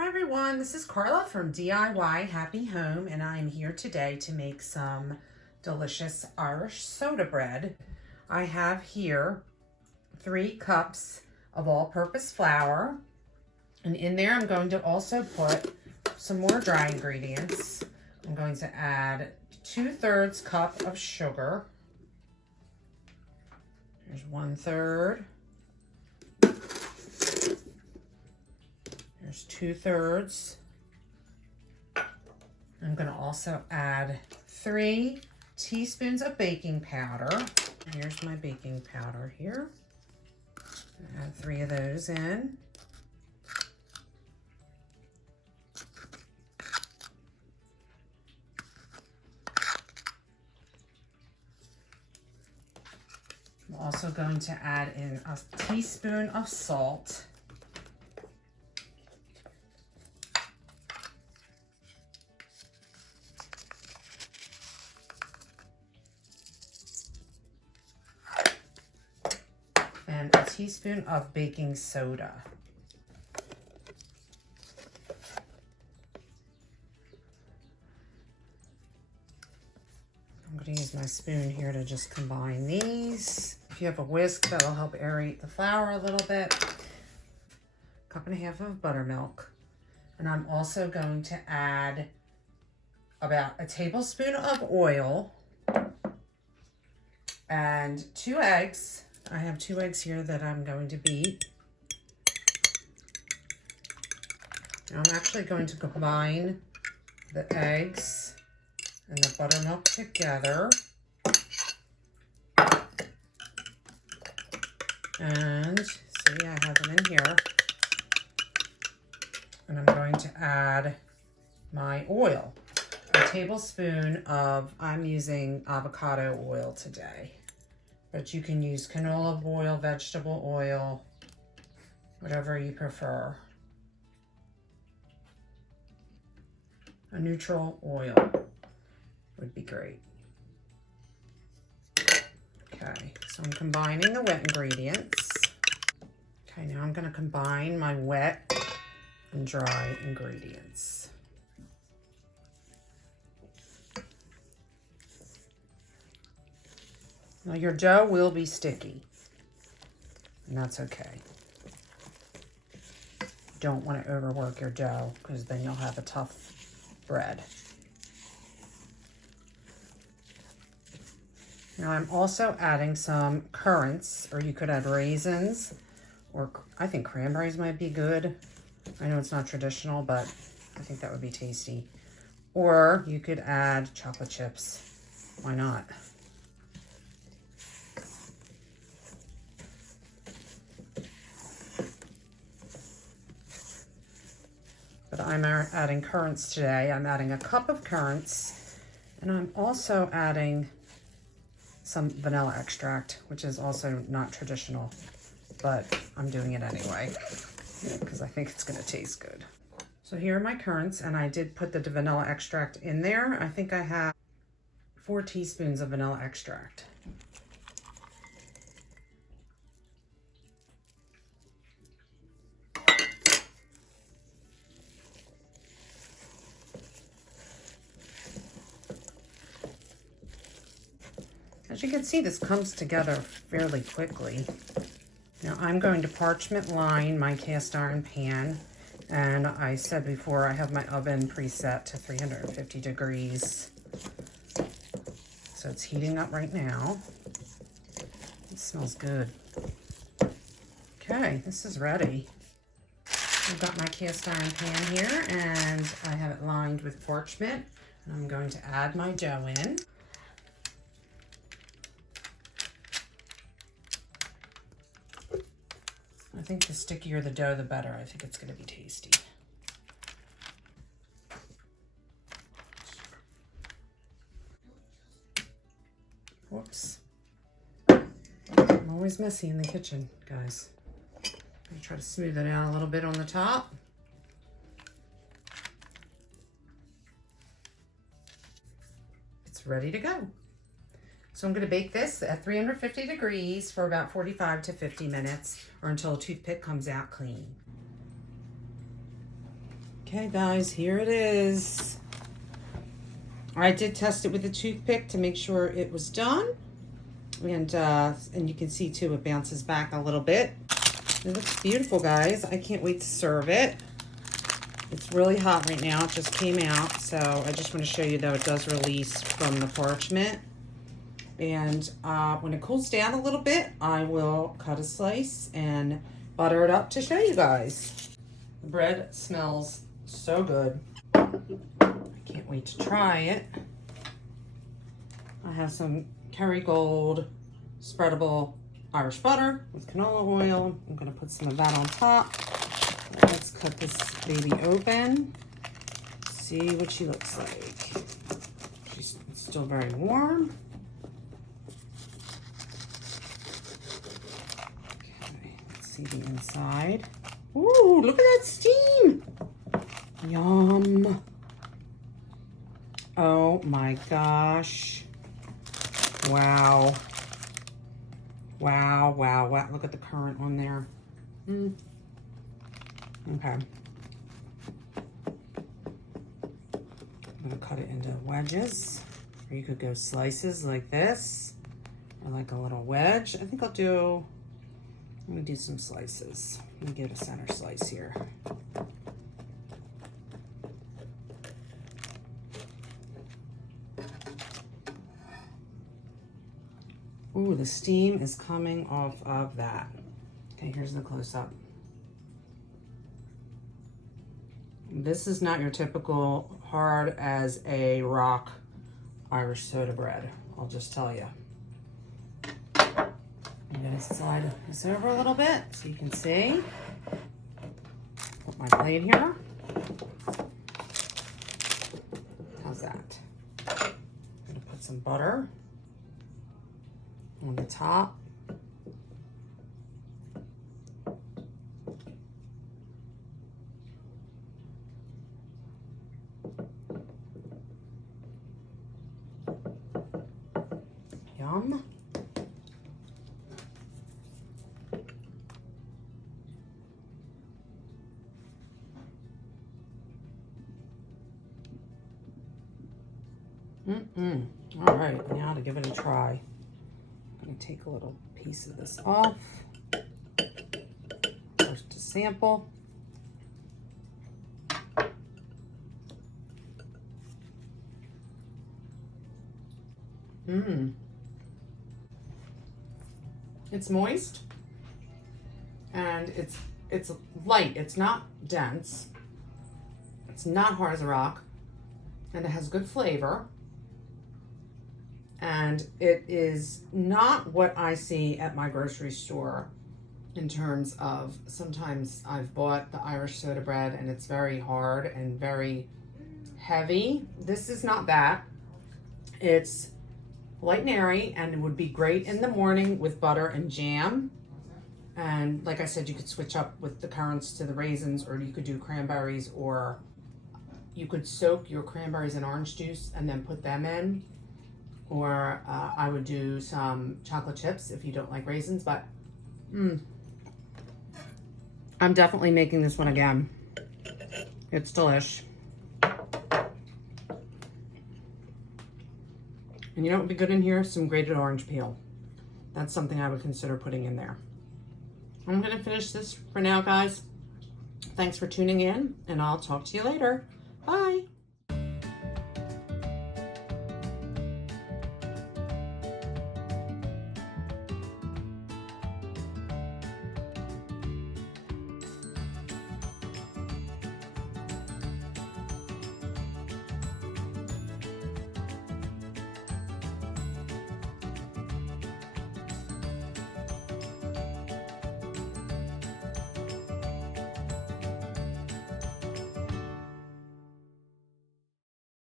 Hi everyone, this is Carla from DIY Happy Home, and I'm here today to make some delicious Irish soda bread. I have here 3 cups of all-purpose flour, and in there I'm going to also put some more dry ingredients. I'm going to add 2/3 cup of sugar. Here's 1/3. There's 2/3. I'm going to also add 3 teaspoons of baking powder. Here's my baking powder here. Add 3 of those in. I'm also going to add in a teaspoon of salt. And a teaspoon of baking soda. I'm going to use my spoon here to just combine these. If you have a whisk, that'll help aerate the flour a little bit. 1.5 cups of buttermilk. And I'm also going to add about a tablespoon of oil and 2 eggs. I have 2 eggs here that I'm going to beat. Now I'm actually going to combine the eggs and the buttermilk together. And see, I have them in here. And I'm going to add my oil. A tablespoon of, I'm using avocado oil today. But you can use canola oil, vegetable oil, whatever you prefer. A neutral oil would be great. Okay, so I'm combining the wet ingredients. Okay, now I'm going to combine my wet and dry ingredients. Now your dough will be sticky, and that's okay. Don't want to overwork your dough because then you'll have a tough bread. Now I'm also adding some currants, or you could add raisins, or I think cranberries might be good. I know it's not traditional, but I think that would be tasty. Or you could add chocolate chips. Why not? But I'm adding currants today. I'm adding a cup of currants, and I'm also adding some vanilla extract, which is also not traditional, but I'm doing it anyway because I think it's going to taste good. So here are my currants, and I did put the vanilla extract in there. I think I have 4 teaspoons of vanilla extract. As you can see, this comes together fairly quickly. Now I'm going to parchment line my cast iron pan, and I said before I have my oven preset to 350 degrees. So it's heating up right now. It smells good. Okay, this is ready. I've got my cast iron pan here, and I have it lined with parchment. And I'm going to add my dough in. I think the stickier the dough, the better. I think it's going to be tasty. Whoops. I'm always messy in the kitchen, guys. I'm going to try to smooth it out a little bit on the top. It's ready to go. So I'm going to bake this at 350 degrees for about 45 to 50 minutes, or until a toothpick comes out clean. Okay, guys, here it is. I did test it with a toothpick to make sure it was done. And you can see too, it bounces back a little bit. It looks beautiful, guys. I can't wait to serve it. It's really hot right now. It just came out. So I just want to show you though, it does release from the parchment. And when it cools down a little bit, I will cut a slice and butter it up to show you guys. The bread smells so good. I can't wait to try it. I have some Kerrygold spreadable Irish butter with canola oil. I'm gonna put some of that on top. Let's cut this baby open. See what she looks like. She's still very warm. Okay, let's see the inside. Ooh, look at that steam. Yum. Oh my gosh. Wow. Wow, wow, wow. Look at the currant on there. Okay. I'm gonna cut it into wedges. Or you could go slices like this. Or like a little wedge. I'm gonna do some slices. Let me get a center slice here. Ooh, the steam is coming off of that. Okay, here's the close-up. This is not your typical hard as a rock Irish soda bread, I'll just tell you. I'm gonna slide this over a little bit so you can see. Put my plate here. How's that? I'm gonna put some butter on the top. Yum. All right, now to give it a try. I'm gonna take a little piece of this off. First to sample. It's moist and it's light. It's not dense. It's not hard as a rock, and it has good flavor. And it is not what I see at my grocery store in terms of, sometimes I've bought the Irish soda bread and it's very hard and very heavy. This is not that. It's light and airy, and it would be great in the morning with butter and jam. And like I said, you could switch up with the currants to the raisins, or you could do cranberries, or you could soak your cranberries in orange juice and then put them in. Or I would do some chocolate chips if you don't like raisins, but I'm definitely making this one again. It's delish. And you know what would be good in here? Some grated orange peel. That's something I would consider putting in there. I'm gonna finish this for now, guys. Thanks for tuning in, and I'll talk to you later. Bye.